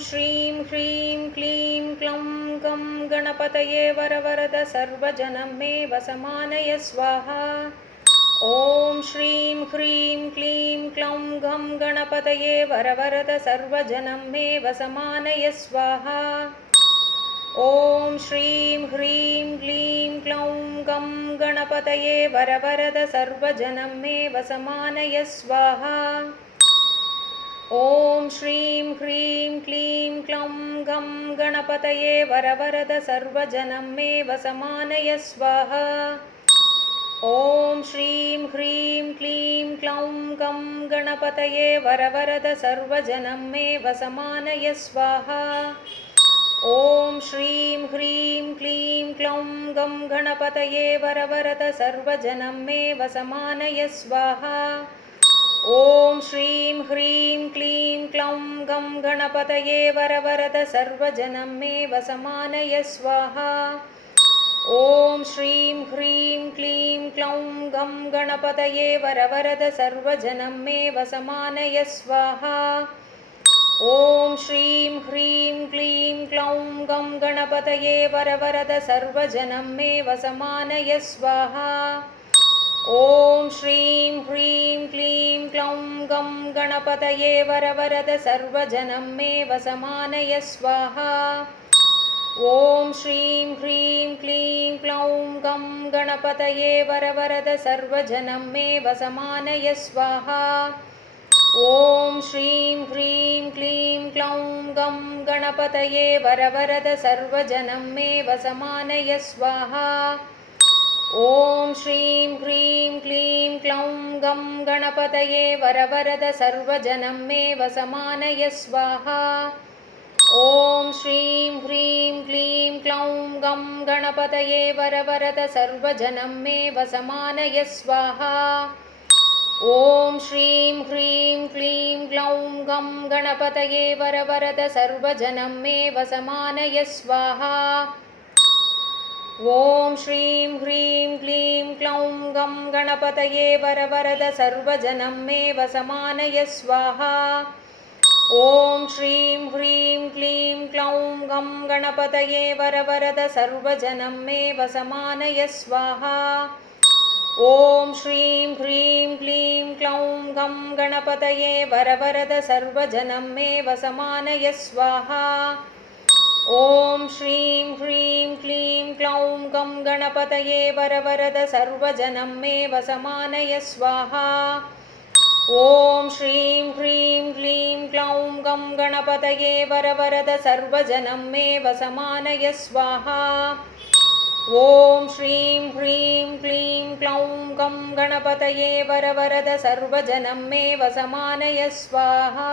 श्रीं ह्रीं क्लीं क्लौं गं गणपतये वरवरद सर्वजनं मे वसमानय स्वाहा। ॐ श्रीं ह्रीं क्लीं क्लौं गं गणपतये वरवरद सर्वजनं मे वसमानय स्वाहा। ॐ श्रीं ह्रीं क्लीं क्लौं गं गणपतये वरवरद सर्वजनं मे वसमानय स्वाहा। ॐ श्रीं ह्रीं क्लीं क्लौं गं गणपतये वरवरद सर्वजनं मे वसमानय स्वाहा। ॐ श्रीं ह्रीं क्लीं क्लौं गं गणपतये वरवरद सर्वजनं मे वसमानय स्वाहा। ॐ श्रीं ह्रीं क्लीं क्लौं गं गणपतये वरवरद सर्वजनं मे वसमानय स्वाहा। ॐ श्रीं ह्रीं क्लीं क्लौं गं गणपतये वरवरद सर्वजनं मे वसमानय स्वाहा। ॐ श्रीं ह्रीं क्लीं क्लौं गं गणपतये वरवरद सर्वजनं मे वसमानय स्वाहा। ॐ श्रीं ह्रीं क्लीं क्लौं गं गणपतये वरवरद सर्वजनं मे वसमानय स्वाहा। ॐ श्रीं ह्रीं क्लीं क्लौं गं गणपतये वरवरद सर्वजनं मे वसमानय स्वाहा। ॐ श्रीं ह्रीं क्लीं क्लौं गं गणपतये वरवरद सर्वजनं मे वसमानय स्वाहा। ॐ श्रीं ह्रीं क्लीं क्लौं गं गणपतये वरवरद सर्वजनं मे वसमानय स्वाहा। ॐ श्रीं ह्रीं क्लीं क्लौं गं गणपतये वरवरद सर्वजनं मे वसमानय स्वाहा। ॐ श्रीं ह्रीं क्लीं क्लौं गं गणपतये वरवरद सर्वजनं मे वसमानय स्वाहा। ॐ श्रीं ह्रीं क्लीं क्लौं गं गणपतये वरवरद सर्वजनं मे वसमानय स्वाहा। ॐ श्रीं ह्रीं क्लीं क्लौं गं गणपतये वरवरद सर्वजनं मे वसमानय स्वाहा। ॐ श्रीं ह्रीं क्लीं क्लौं गं गणपतये वरवरद सर्वजनं मे वसमानय स्वाहा। ॐ श्रीं ह्रीं क्लीं क्लौं गं गणपतये वरवरद सर्वजनं मे वसमानय स्वाहा। ॐ श्रीं ह्रीं क्लीं क्लौं गं गणपतये वरवरद सर्वजनं मे वसमानय स्वाहा। ॐ श्रीं ह्रीं क्लीं क्लौं गं गणपतये वरवरद सर्वजनं मे वसमानय स्वाहा। ॐ श्रीं ह्रीं क्लीं क्लौं गं गणपतये वरवरद सर्वजनं मे वसमानय स्वाहा।